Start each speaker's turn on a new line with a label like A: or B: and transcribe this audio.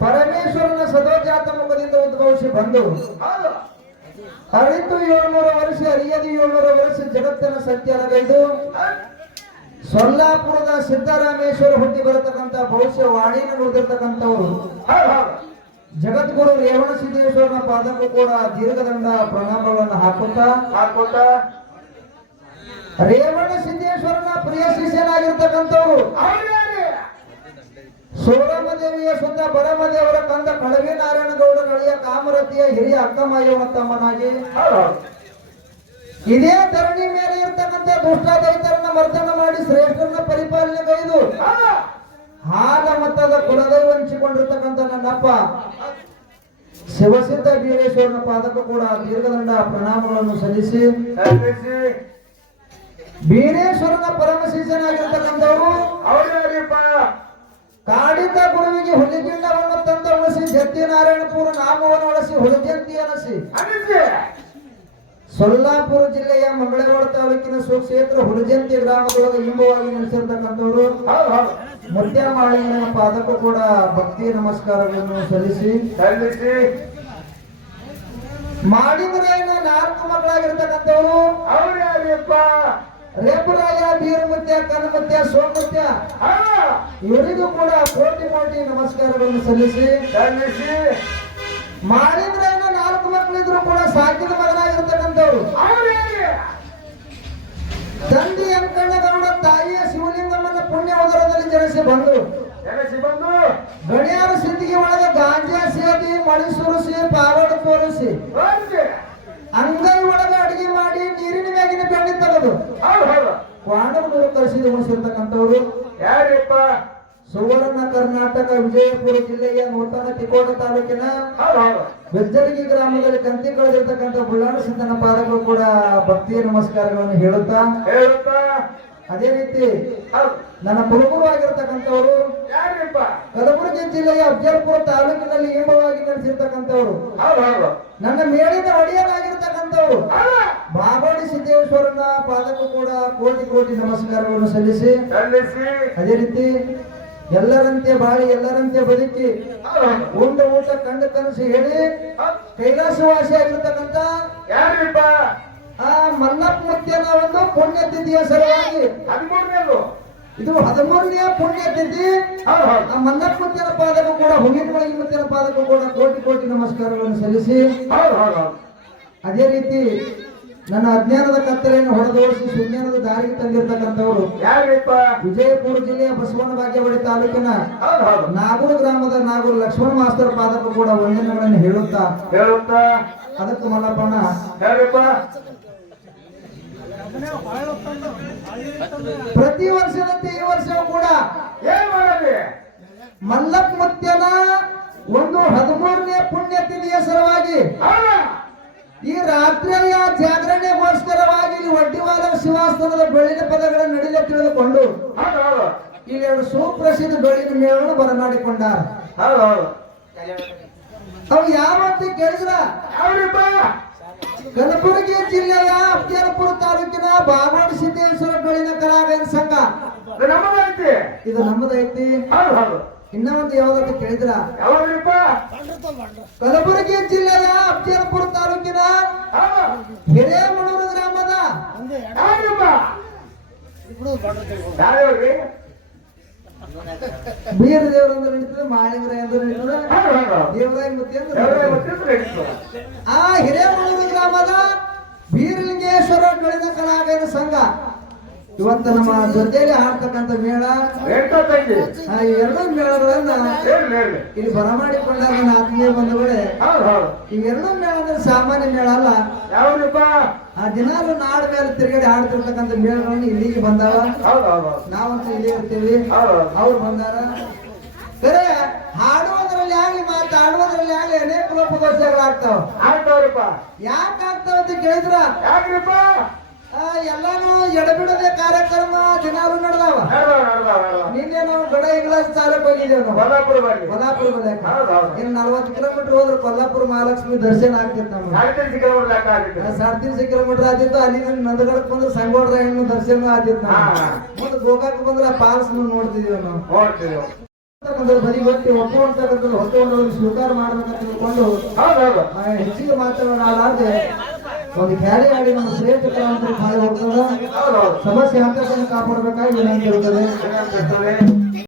A: ಪರಮೇಶ್ವರನ ಸದೋಜಾತ ಮುಖದಿಂದ ಉದ್ಭವಿಸಿ ಬಂದು ಅರಿತು ಏಳ್ನೂರು ವರ್ಷ ಅರಿಯದು ಏಳ್ನೂರು ವರ್ಷ ಜಗತ್ತಿನ ಸತ್ಯರಗೈದು ಸೊಲ್ಲಾಪುರದ ಸಿದ್ದರಾಮೇಶ್ವರ ಹುಟ್ಟಿ ಬರತಕ್ಕಂತ ಭವಿಷ್ಯ ವಾಣಿನ ನುಡಿದಿರ್ತಕ್ಕಂಥವ್ರು. ಜಗದ್ಗುರು ರೇವಣ ಸಿದ್ದೇಶ್ವರನ ಪಾದಕ್ಕೂ ಕೂಡ ದೀರ್ಘದಂಡ ಪ್ರಣಾಮಗಳನ್ನು ಹಾಕುತ್ತಾ
B: ಹಾಕುತ್ತಾ
A: ರೇವಣ ಸಿದ್ದೇಶ್ವರನ ಪ್ರಿಯ ಶಿಷ್ಯನಾಗಿರ್ತಕ್ಕಂಥವ್ರು.
B: ಅವ್ರು ಯಾರು
A: ಸೋರಮ್ಮ ದೇವಿಯ ಸುತ್ತ ಬರಮದೇವರ ಕಂದ ಕಳವಿ ನಾರಾಯಣ ಗೌಡ ನಡೆಯ ಕಾಮರತಿಯ ಹಿರಿಯ
B: ಅಕ್ಕಮಯ್ಯವ ತಮ್ಮನಾಗಿ
A: ಇದೇ ಧರಣಿ ಮೇಲೆ ಇರ್ತಕ್ಕಂಥ ದುಷ್ಟಾದೈತರನ್ನ ಮರ್ದನ ಮಾಡಿ ಶ್ರೇಷ್ಠರನ್ನ ಪರಿಪಾಲನೆ ಕೈದು
B: ಹೌದು
A: ಹಾಲ ಮತ್ತದ ಕುಲದೈವ ಹಂಚಿಕೊಂಡಿರ್ತಕ್ಕಂಥ ನನ್ನಪ್ಪ ಶಿವಸಿದ್ಧ ಬೀರೇಶ್ವರನ ಪಾದಕ ಕೂಡ ದೀರ್ಘದಂಡ ಪ್ರಣಾಮಗಳನ್ನು ಸಲ್ಲಿಸಿ. ಬೀರೇಶ್ವರನ ಪರಮ
B: ಅವರೇ ಅವ್ರು
A: ಕಾಡಿತ ಗುರುವಿಗೆ ಹುಲಿಗಿಂಡವನ್ನು ತಂದ ಉಳಿಸಿ ಜತ್ತಿ ನಾರಾಯಣಪುರ ನಾಮವನ್ನು ಉಳಿಸಿ ಹುಲಿಜಂತಿ ಅನಸಿ. ಸೊಲ್ಲಾಪುರ ಜಿಲ್ಲೆಯ ಮಂಗಳವಾಡ ತಾಲೂಕಿನ ಸುಕ್ಷೇತ್ರ ಹುಲಿಜಂತಿ ಗ್ರಾಮದೊಳಗೆ ಇಂಬವಾಗಿ ನೆಲೆಸಿರ್ತಕ್ಕಂಥವ್ರು.
B: ಹೌದು ಹೌದು.
A: ಮುತ್ಯ ಮಾಳಿಂಗನ ಪಾದಕ್ಕೂ ಕೂಡ ಭಕ್ತಿ ನಮಸ್ಕಾರಗಳನ್ನು ಸಲ್ಲಿಸಿ.
B: ಸಲ್ಲಿಸಿ.
A: ಮಾಡಿದ್ರೇನ ನಾಲ್ಕು ಮಕ್ಕಳಾಗಿರ್ತಕ್ಕಂಥವ್ರು.
B: ಅವ್ರು ಯಾರಿಪ್ಪ
A: ರೇಪರಾಯ ಬೀರಮತ್ಯ ಕನಮತ್ಯ ಸೋಮತ್ಯ. ಇವರಿಗೂ ಕೂಡ ಕೋಟಿ ಕೋಟಿ ನಮಸ್ಕಾರವನ್ನು ಸಲ್ಲಿಸಿ.
B: ಸಲ್ಲಿಸಿ.
A: ಮಾಡಿದ್ರ ನಾಲ್ಕು ಮಕ್ಕಳಿದ್ರು ಕೂಡ ಸಾಕಿದ ಮಗನಾಗಿರ್ತಕ್ಕಂಥವ್ರು. ತಂದೆ ಅಂಕಣ್ಣಗೌಡ ತಾಯಿಯ ಶಿವಲಿಂಗಮ್ಮನ ಪುಣ್ಯ ಉದರದಲ್ಲಿ ಜನಿಸಿ ಬಂದು.
B: ನೆನೆಸಿ ಬಂದು.
A: ಗಡಿಯಾರ ಸಿದ್ಧಿಗೆ ಒಳಗೆ ಗಾಂಜಾ ಸೇರಿ ಮಳಿ ಸುರಿಸಿ ಪಾವಡ ತೋರಿಸಿ ಅಂಗೈ
B: ಹೌದು ಹೌದು.
A: ಪಾಂಡವರು ಕಳಿಸಿದ
B: ಯಾರಿಪ್ಪ?
A: ಸುವರ್ಣ ಕರ್ನಾಟಕ ವಿಜಯಪುರ ಜಿಲ್ಲೆಯ ನೂತನ ತಿಕೋಟ ತಾಲೂಕಿನ ಬೆಜ್ಜರಗಿ ಗ್ರಾಮದಲ್ಲಿ ಕಂತಿ ಕಳೆದಿರ್ತಕ್ಕಂಥ ಬುಳ್ಳಾಣ ಸಿದ್ದನ ಪಾದಗಳು ಕೂಡ ಭಕ್ತಿಯ ನಮಸ್ಕಾರಗಳನ್ನು ಹೇಳುತ್ತಾ?
B: ಹೇಳುತ್ತಾ?
A: ಅದೇ ರೀತಿ ನನ್ನ ಕುರುಗುರು ಆಗಿರ್ತಕ್ಕಂಥವರು ಕಲಬುರಗಿ ಜಿಲ್ಲೆಯ ಅಫ್ಜಲ್ಪುರ ತಾಲೂಕಿನಲ್ಲಿ ಇಂಬವಾಗಿ
B: ನಡೆಸಿರ್ತಕ್ಕಂಥವ್ರು
A: ನನ್ನ ಮೇಲಿನ ಒಡೆಯನಾಗಿರ್ತಕ್ಕಂಥವ್ರು
B: ಹೌದು
A: ಬಾಬಾಡಿ ಸಿದ್ದೇಶ್ವರನ ಪಾದಕ್ಕೂ ಕೂಡ ಕೋಟಿ ಕೋಟಿ ನಮಸ್ಕಾರಗಳನ್ನು ಸಲ್ಲಿಸಿ
B: ಸಲ್ಲಿಸಿ.
A: ಅದೇ ರೀತಿ ಎಲ್ಲರಂತೆ ಬಾಳಿ ಎಲ್ಲರಂತೆ ಬದುಕಿ
B: ಊಟ
A: ಉಂಡ ಊಟ ಕಂಡ ಕನಸು ಹೇಳಿ. ಕೈಲಾಸವಾಸಿ ಆಗಿರ್ತಕ್ಕಂಥ
B: ಯಾರಿಪ್ಪ?
A: ಆ ಮಲ್ಲಪ್ಪ ಮುತ್ಯನ ಒಂದು ಪುಣ್ಯತಿಥಿಯ ಸಲುವಾಗಿ
B: ಹದಿಮೂರನೇದು.
A: ಇದು ಹದಿಮೂರನೆಯ ಪುಣ್ಯತಿಥಿ. ಆ ಮಲ್ಲಪ್ಪ ಮುತ್ಯನ ಪಾದಕ್ಕೂ ಕೂಡ ಹುಗಿನ ಮುತ್ತಿನ ಪಾದಕ್ಕೂ ಕೂಡ ಕೋಟಿ ಕೋಟಿ ನಮಸ್ಕಾರಗಳನ್ನು ಸಲ್ಲಿಸಿ ಅದೇ ರೀತಿ ನನ್ನ ಅಜ್ಞಾನದ ಕತ್ತಲೆಯನ್ನು ಹೊಡೆದೋಡಿಸಿ ಸುಜ್ಞಾನದ ದಾರಿಗೆ ತಂದಿರತಕ್ಕಂಥವರು
B: ಯಾರಿಪ್ಪ?
A: ವಿಜಯಪುರ ಜಿಲ್ಲೆಯ ಬಸವನ ಭಾಗ್ಯವಳಿ ತಾಲೂಕಿನ ನಾಗೂರು ಗ್ರಾಮದ ನಾಗೂರು ಲಕ್ಷ್ಮಣ ಮಾಸ್ತರ್ ಪಾದಕ್ಕೂ ಕೂಡ ವಂದನೆಗಳನ್ನು ಹೇಳುತ್ತಾ?
B: ಹೇಳುತ್ತಾ?
A: ಅದಕ್ಕೆ ಮಲ್ಲಪ್ಪಣ್ಣ.
B: ಯಾರಿಪ್ಪ?
A: ಪ್ರತಿ ವರ್ಷದಂತೆ ಈ ವರ್ಷವೂ ಕೂಡ
B: ಏನ್ ಮಾಡಲಿ?
A: ಮಲ್ಲಪ್ಪ ಮುತ್ಯನ ಒಂದು ಹದಿಮೂರನೇ ಪುಣ್ಯತಿಥಿಯ ಸಲುವಾಗಿ
B: ಹೌದು?
A: ಈ ರಾತ್ರಿಯ ಜಾಗರಣೆಗೋಸ್ಕರವಾಗಿ ಇಲ್ಲಿ ಒಡ್ಡಿವಾಲ ಶಿವಾಸ್ತನದ ಬೆಳ್ಳಿನ ಪದಗಳ ನಡಿಲೆ ತಿಳಿದುಕೊಂಡು ಇಲ್ಲಿ ಎರಡು ಸುಪ್ರಸಿದ್ಧ ಬೆಳ್ಳಿನ ಮೇಳವನ್ನು ಬರಮಾಡಿಕೊಂಡಾರ.
B: ಹೌದು ಯಾವತ್ತಿ
A: ಅವು ಯಾವಂತ ಕೇಳಿದ್ರ ಕಲಬುರಗಿ ಜಿಲ್ಲೆಯ ಅಫಜಲ್ಪುರ ತಾಲೂಕಿನ ಬಾಬಾಡ್ ಸಿದ್ದೇಶ್ವರ ಬೆಳ್ಳಿನ ಕಲಾವಿದ ಸಂಘ.
B: ಇದು ನಮ್ಮದೈತಿ.
A: ಇದು ನಮ್ಮದೈತಿ.
B: ಹೌದು ಹೌದು.
A: ಇನ್ನ ಒಂದು ಯಾವ್ದಂತ ಕೇಳಿದ್ರ ಕಲಬುರಗಿ ಜಿಲ್ಲೆಯ ಅಫಜಲ್ಪುರ ತಾಲೂಕಿನ ಹಿರೇಮಣೂರು ಗ್ರಾಮದ ಬೀರ ದೇವರಂದ್ರೆ ನಡೀತದೆ ಮಾಳಿಂಗ್ರ ನಡೀತದೆ ದೇವರಾಯ ಮುತ್ತಿ ಅಂದ್ರೆ ನಡೀತದೆ. ಆ ಹಿರೇಮಣೂರು ಗ್ರಾಮದ ಬೀರಲಿಂಗೇಶ್ವರ ಕಳೆದ ಕಲಾವಿದ ಸಂಘ. ಇವತ್ತು ನಮ್ಮ ಜೊತೆಯಲ್ಲಿ ಹಾಡ್ತಕ್ಕಂಥ ಮೇಳ ಈ ಎರಡೂ ಮೇಳಗಳನ್ನ ಇಲ್ಲಿ ಬರಮಾಡಿಕೊಂಡಾಗ ಆತ್ಮೀಯ ಬಂಧುಗಳೇ ಈ ಎರಡೂ ಮೇಳ ಅಂದ್ರೆ ಸಾಮಾನ್ಯ ಮೇಳ ಅಲ್ಲ. ಆ ದಿನಾಲು ನಾಡ ಮೇಲೆ ತಿರುಗಡೆ ಆಡ್ತಿರ್ತಕ್ಕಂಥ ಮೇಳಗಳನ್ನು ಇಲ್ಲಿಗೆ ಬಂದಾವ. ನಾವಂತೂ ಇಲ್ಲಿ ಇರ್ತೀವಿ. ಅವ್ರು ಬಂದಾರ. ಸರಿ ಹಾಡುವುದರಲ್ಲಿ ಆಗ್ಲಿ ಮಾತಾಡುವುದರಲ್ಲಿ ಆಗಲಿ ಅನೇಕ ಲೋಪದೋಷಗಳಾಗ್ತಾವ
B: ಆಗ್ತಾವ.
A: ಯಾಕೆ ಆಗ್ತಾವ ಅಂತ ಕೇಳಿದ್ರ?
B: ಯಾಕ್ರಿಪ್ಪ?
A: ಎಲ್ಲಾನು ಎಡಬಿಡದೆ ಕಾರ್ಯಕ್ರಮ ದಿನಾಲು ನಡೆದಾವ. ನಿನ್ನೆ ನಾವು ಗಡ ಇಂಗ್ಲಾಸ್ ಚಾಲಕ್ ಹೋಗಿದ್ದೇವೆ
B: ಕೊಲ್ಲಾಪುರ
A: ಕೊಲ್ಲಾಪುರ ಇನ್ನು ನಲ್ವತ್ತು ಕಿಲೋಮೀಟರ್ ಹೋದ್ರೆ ಕೊಲ್ಲಾಪುರ ಮಹಾಲಕ್ಷ್ಮಿ ದರ್ಶನ ಆಗ್ತಿತ್ತು ನಮ್ಗೆ. ತೀನ್ಶೆ ಕಿಲೋಮೀಟರ್ ಆದಿತ್ತು ಅಲ್ಲಿ ನಂದಗಡಕ್ಕೆ ಬಂದ್ರೆ ಸಂಗೋಡ ಹೆಣ್ಣು ದರ್ಶನ ಆದಿತ್ತು. ಮತ್ತೆ ಗೋಕಾಕ್ ಬಂದ್ರೆ ಪಾಲ್ಸ್ ನೋಡ್ತಿದೀವಿ ನಾವು. ಅಂತಕ್ಕಂಥದ್ದು ಬದಿ ಗೊತ್ತಿ ಒಪ್ಪುವಂತಕ್ಕಂಥದ್ದು ಹೊತ್ತುಕೊಂಡು ಸ್ವೀಕಾರ ಮಾಡ್ಬೇಕಂತ ತಿಳ್ಕೊಂಡು ಹೆಚ್ಚಿಗೆ ಮಾತನಾಡಲಾರ್ದೆ ಒಂದು ಕ್ಯಾರಿ ಆಡಿ ನಮ್ಮ ಮಾಡಿ ಸಮಸ್ಯೆ ಹಂತವನ್ನು ಕಾಪಾಡಬೇಕಾಗಿ ವಿನಂತಿ ಇರುತ್ತದೆ